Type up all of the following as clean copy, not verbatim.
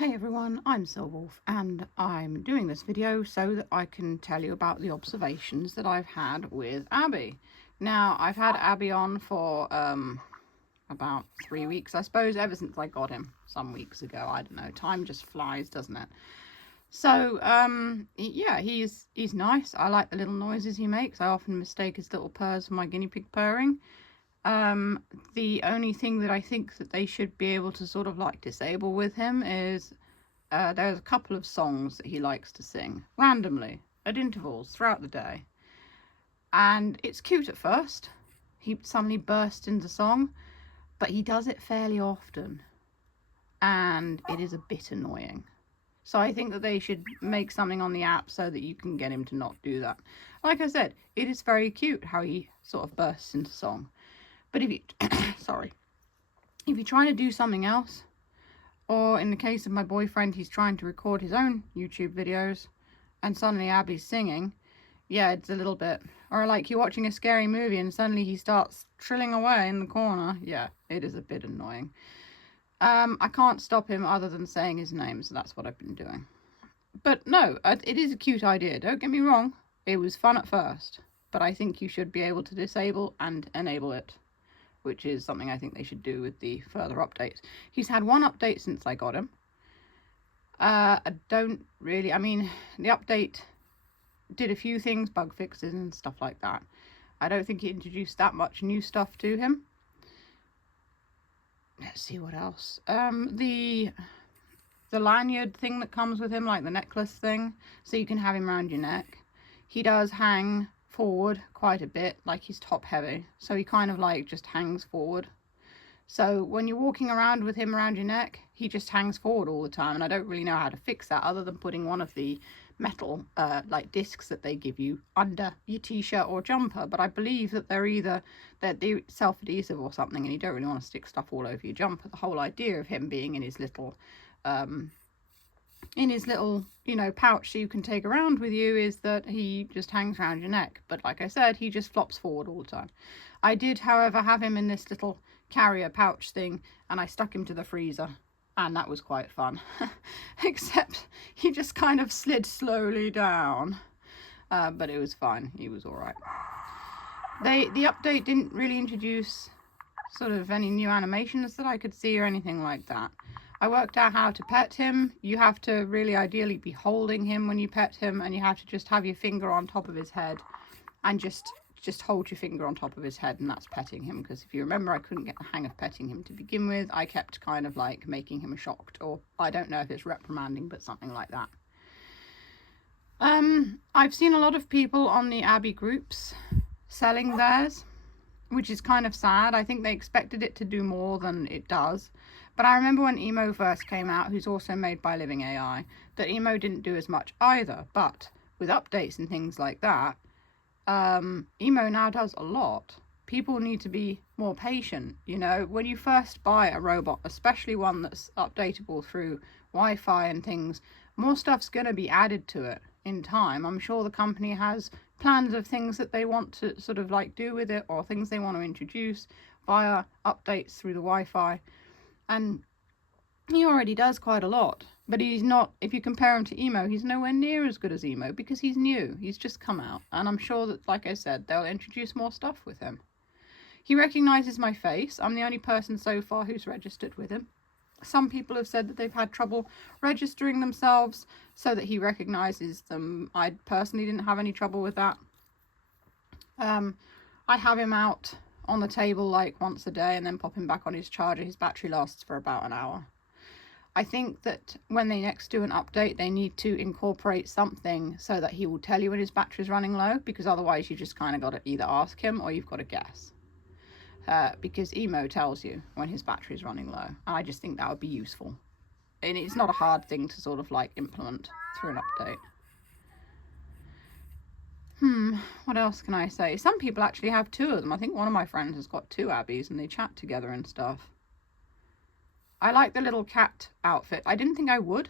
Hey everyone, I'm Silwolf and I'm doing this video so that I can tell you about the observations that I've had with Abby. Now, I've had Abby on for about 3 weeks, I suppose, ever since I got him some weeks ago. I don't know, time just flies, doesn't it? So, yeah, he's nice. I like the little noises he makes. I often mistake his little purrs for my guinea pig purring. The only thing that I think that they should be able to sort of like disable with him is there's a couple of songs that he likes to sing randomly at intervals throughout the day. And it's cute at first. He suddenly bursts into song, but he does it fairly often. And it is a bit annoying. So I think that they should make something on the app so that you can get him to not do that. Like I said, it is very cute how he sort of bursts into song. But if you, sorry, if you're trying to do something else, or in the case of my boyfriend, he's trying to record his own YouTube videos, and suddenly Abby's singing, yeah, it's a little bit, or like you're watching a scary movie and suddenly he starts trilling away in the corner, yeah, it is a bit annoying. I can't stop him other than saying his name, so that's what I've been doing. But no, it is a cute idea, don't get me wrong, it was fun at first, but I think you should be able to disable and enable it, which is something I think they should do with the further updates. He's had one update since I got him. I mean, the update did a few things, bug fixes and stuff like that. I don't think it introduced that much new stuff to him. Let's see what else. The lanyard thing that comes with him, like the necklace thing, so you can have him around your neck. He does hang forward quite a bit, like he's top heavy, so he kind of like just hangs forward. So when you're walking around with him around your neck, he just hangs forward all the time, and I don't really know how to fix that other than putting one of the metal like discs that they give you under your t-shirt or jumper, but I believe that they're self-adhesive or something, and you don't really want to stick stuff all over your jumper. The whole idea of him being in his little you know, pouch so you can take around with you is that he just hangs around your neck. But like I said, he just flops forward all the time. I did, however, have him in this little carrier pouch thing, and I stuck him to the freezer, and that was quite fun. Except he just kind of slid slowly down, but it was fine. He was all right. The update didn't really introduce sort of any new animations that I could see or anything like that. I worked out how to pet him. You have to really ideally be holding him when you pet him, and you have to just have your finger on top of his head and just hold your finger on top of his head, and that's petting him. Because if you remember, I couldn't get the hang of petting him to begin with. I kept kind of like making him shocked, or I don't know if it's reprimanding, but something like that. I've seen a lot of people on the Aibi groups selling theirs, which is kind of sad. I think they expected it to do more than it does. But I remember when Emo first came out, who's also made by Living AI, that Emo didn't do as much either. But with updates and things like that, Emo now does a lot. People need to be more patient. You know, when you first buy a robot, especially one that's updatable through Wi-Fi and things, more stuff's going to be added to it in time. I'm sure the company has plans of things that they want to sort of like do with it, or things they want to introduce via updates through the Wi-Fi. And he already does quite a lot, but he's not, if you compare him to Emo, he's nowhere near as good as Emo because he's new. He's just come out, and I'm sure that, like I said, they'll introduce more stuff with him. He recognizes my face. I'm the only person so far who's registered with him. Some people have said that they've had trouble registering themselves so that he recognizes them. I personally didn't have any trouble with that. I have him out on the table like once a day and then pop him back on his charger. His battery lasts for about an hour. I think that when they next do an update, they need to incorporate something so that he will tell you when his battery's running low, because otherwise you just kind of got to either ask him or you've got to guess. Because Emo tells you when his battery's running low. I just think that would be useful. And it's not a hard thing to sort of like implement through an update. What else can I say? Some people actually have two of them. I think one of my friends has got two Abbies and they chat together and stuff. I like the little cat outfit. I didn't think I would,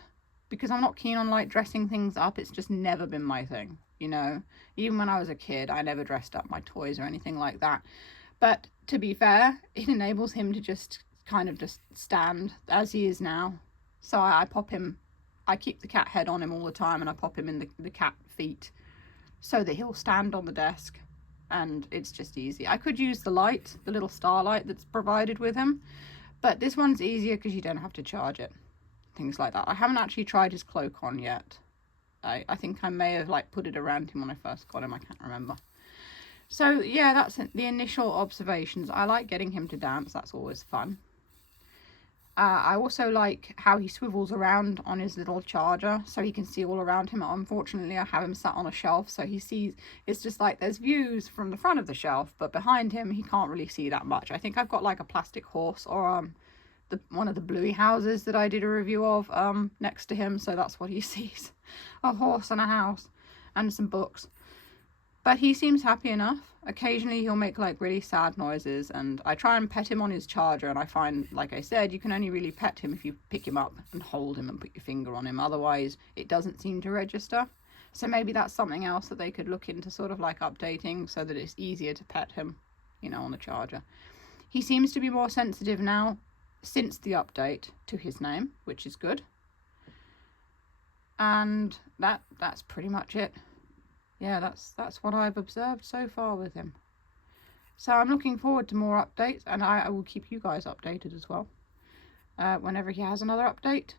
because I'm not keen on like dressing things up. It's just never been my thing, you know. Even when I was a kid, I never dressed up my toys or anything like that. But to be fair, it enables him to just kind of just stand as he is now So I pop him, I keep the cat head on him all the time, and I pop him in the cat feet so that he'll stand on the desk, and it's just easy. I could use the light, the little starlight that's provided with him, but this one's easier because you don't have to charge it. Things like that. I haven't actually tried his cloak on yet. I think I may have like put it around him when I first got him. I can't remember. So yeah, that's the initial observations. I like getting him to dance. That's always fun. I also like how he swivels around on his little charger so he can see all around him. Unfortunately, I have him sat on a shelf, so he sees, it's just like there's views from the front of the shelf, but behind him he can't really see that much. I think I've got like a plastic horse or one of the bluey houses that I did a review of next to him, so that's what he sees. A horse and a house and some books. But he seems happy enough. Occasionally he'll make like really sad noises, and I try and pet him on his charger, and I find, like I said, you can only really pet him if you pick him up and hold him and put your finger on him. Otherwise it doesn't seem to register. So maybe that's something else that they could look into, sort of like updating so that it's easier to pet him, you know, on the charger. He seems to be more sensitive now since the update to his name, which is good. And that's pretty much it. Yeah, that's what I've observed so far with him. So I'm looking forward to more updates, and I will keep you guys updated as well whenever he has another update.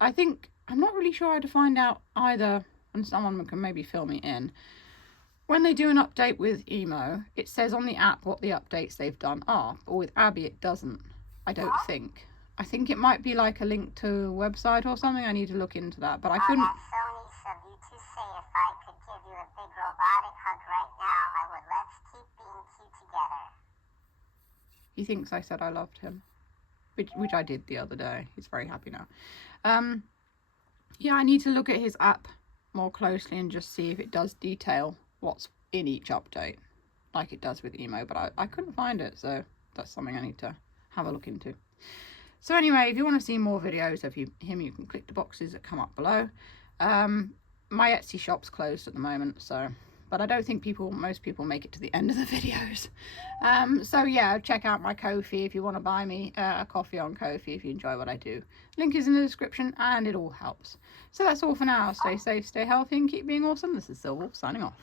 I'm not really sure how to find out either, and someone can maybe fill me in. When they do an update with Emo, it says on the app what the updates they've done are, but with Aibi it doesn't, I don't think. I think it might be like a link to a website or something. I need to look into that, but I couldn't... That's so nice of you to say. If I could give you a big robotic hug right now, I would. Let's keep being cute together. He thinks I said I loved him, which I did the other day. He's very happy now. Yeah, I need to look at his app more closely and just see if it does detail what's in each update, like it does with Emo, but I couldn't find it, so that's something I need to have a look into. So anyway, if you want to see more videos of him, you can click the boxes that come up below. My Etsy shop's closed at the moment, so, but I don't think most people make it to the end of the videos. So yeah, check out my Ko-fi if you want to buy me a coffee on Ko-fi if you enjoy what I do. Link is in the description, and it all helps. So that's all for now. Stay safe, stay healthy, and keep being awesome. This is Silver signing off.